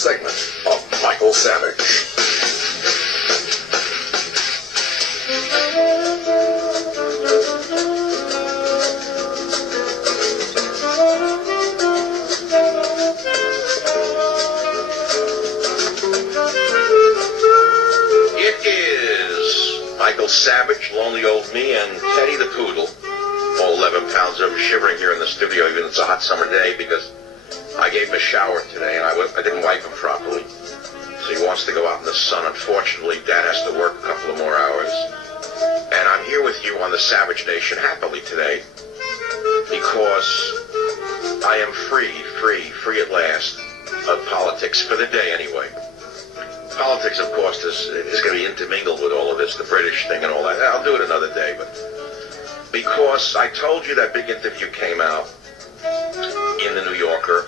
segment of Michael Savage. It is Michael Savage, Lonely Old Me, and Teddy the Poodle. All 11 pounds of shivering here in the studio, even it's a hot summer day, because I gave him a shower today, and I didn't wipe him properly. So he wants to go out in the sun. Unfortunately, Dad has to work a couple of more hours. And I'm here with you on the Savage Nation happily today, because I am free at last of politics, for the day anyway. Politics, of course, is going to be intermingled with all of this, the British thing and all that. I'll do it another day, but because I told you that big interview came out in the New Yorker.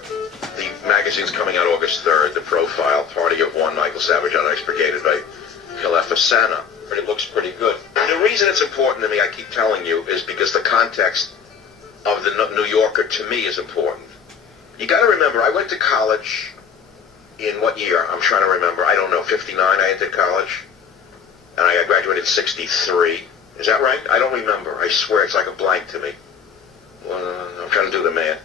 The magazine's coming out August 3rd, the profile, Party of One, Michael Savage, unexpurgated by Kalefa Sana. And it looks pretty good. The reason it's important to me, I keep telling you, is because the context of the New Yorker, to me, is important. You got to remember, I went to college in what year? I'm trying to remember. I don't know, 59 I entered college. And I graduated in 63. Is that right? I don't remember. I swear it's like a blank to me. I'm trying to do the math.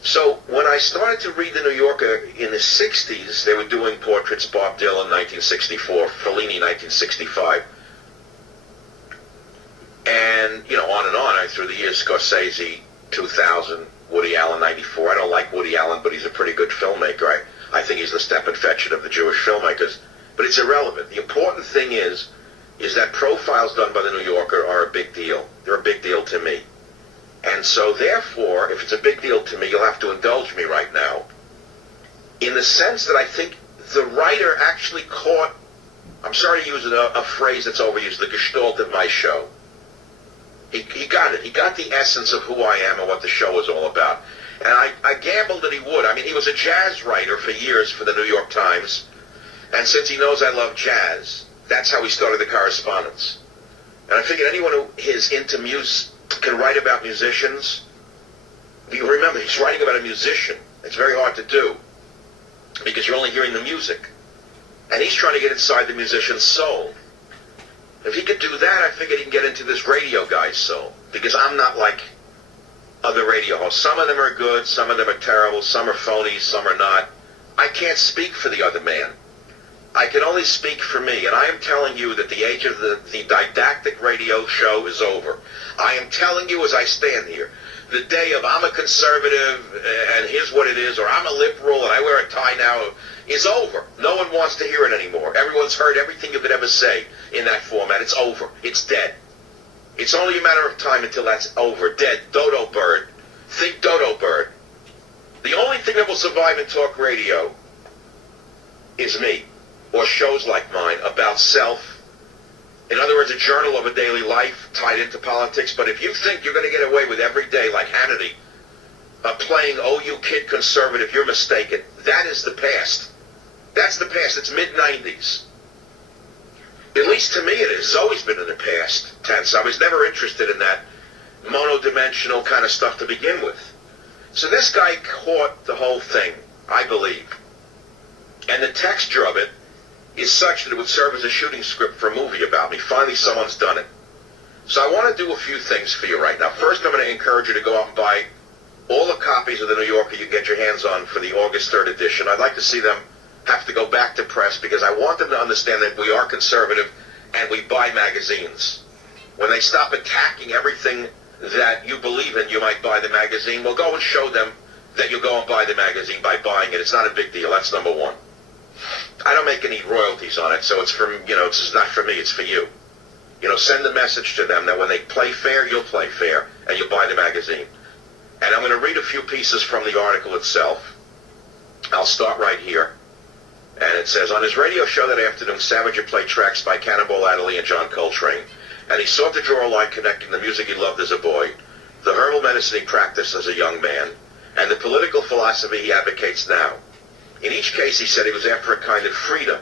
So when I started to read the New Yorker in the 60s, they were doing portraits, Bob Dylan 1964, Fellini 1965. And, on and on, through the years, Scorsese 2000, Woody Allen 94. I don't like Woody Allen, but he's a pretty good filmmaker. I think he's the Stephen Fetchit of the Jewish filmmakers. But it's irrelevant. The important thing is that profiles done by the New Yorker are a big deal. They're a big deal to me. And so, therefore, if it's a big deal to me, you'll have to indulge me right now, in the sense that I think the writer actually caught, I'm sorry to use a phrase that's overused, the gestalt of my show. He got it. He got the essence of who I am and what the show is all about. And I gambled that he would. I mean, he was a jazz writer for years for the New York Times. And since he knows I love jazz, that's how he started the correspondence. And I figured anyone who is into music can write about musicians. You remember, he's writing about a musician. It's very hard to do because you're only hearing the music. And he's trying to get inside the musician's soul. If he could do that, I figured he can get into this radio guy's soul, because I'm not like other radio hosts. Some of them are good, some of them are terrible, some are phonies, some are not. I can't speak for the other man. I can only speak for me, and I am telling you that the age of the didactic radio show is over. I am telling you as I stand here, the day of I'm a conservative and here's what it is, or I'm a liberal and I wear a tie now, is over. No one wants to hear it anymore. Everyone's heard everything you could ever say in that format. It's over. It's dead. It's only a matter of time until that's over. Dead. Dodo bird. Think dodo bird. The only thing that will survive in talk radio is me, or shows like mine about self. In other words, a journal of a daily life tied into politics. But if you think you're going to get away with every day, like Hannity, playing, oh, you kid conservative, you're mistaken. That is the past. That's the past. It's mid-90s. At least to me it is. It's always been in the past tense. I was never interested in that monodimensional kind of stuff to begin with. So this guy caught the whole thing, I believe. And the texture of it is such that it would serve as a shooting script for a movie about me. Finally, someone's done it. So I want to do a few things for you right now. First, I'm going to encourage you to go out and buy all the copies of the New Yorker you can get your hands on for the August 3rd edition. I'd like to see them have to go back to press, because I want them to understand that we are conservative and we buy magazines. When they stop attacking everything that you believe in, you might buy the magazine. Well, go and show them that you'll go and buy the magazine by buying it. It's not a big deal. That's number one. I don't make any royalties on it, so it's for, it's not for me, it's for you. Send the message to them that when they play fair, you'll play fair, and you'll buy the magazine. And I'm going to read a few pieces from the article itself. I'll start right here. And it says, on his radio show that afternoon, Savage had played tracks by Cannonball Adderley and John Coltrane, and he sought to draw a line connecting the music he loved as a boy, the herbal medicine he practiced as a young man, and the political philosophy he advocates now. In each case, he said he was after a kind of freedom.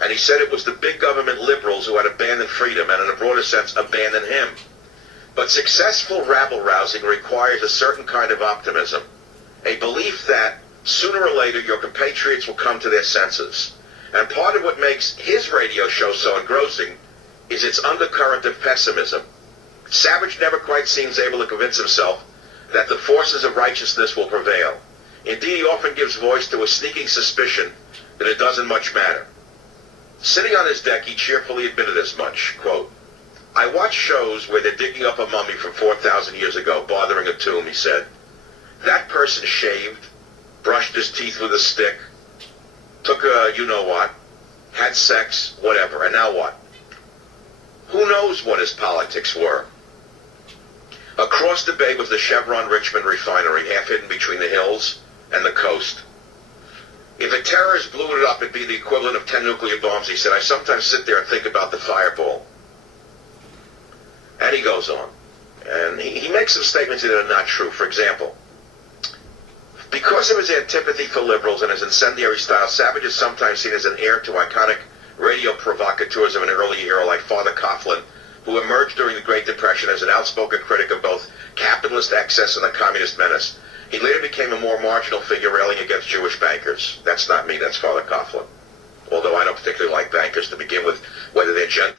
And he said it was the big government liberals who had abandoned freedom and, in a broader sense, abandoned him. But successful rabble-rousing requires a certain kind of optimism, a belief that, Sooner or later, your compatriots will come to their senses. And part of what makes his radio show so engrossing is its undercurrent of pessimism. Savage never quite seems able to convince himself that the forces of righteousness will prevail. Indeed, he often gives voice to a sneaking suspicion that it doesn't much matter. Sitting on his deck, he cheerfully admitted as much, quote, "I watch shows where they're digging up a mummy from 4,000 years ago, bothering a tomb," he said. "That person shaved, brushed his teeth with a stick, took a you-know-what, had sex, whatever, and now what? Who knows what his politics were?" Across the bay was the Chevron Richmond refinery, half hidden between the hills and the coast. "If a terrorist blew it up, it'd be the equivalent of 10 nuclear bombs," he said. "I sometimes sit there and think about the fireball." And he goes on. And he makes some statements that are not true. For example, because of his antipathy for liberals and his incendiary style, Savage is sometimes seen as an heir to iconic radio provocateurs of an early era like Father Coughlin, who emerged during the Great Depression as an outspoken critic of both capitalist excess and the communist menace. He later became a more marginal figure railing against Jewish bankers. That's not me, that's Father Coughlin. Although I don't particularly like bankers to begin with, whether they're Gentiles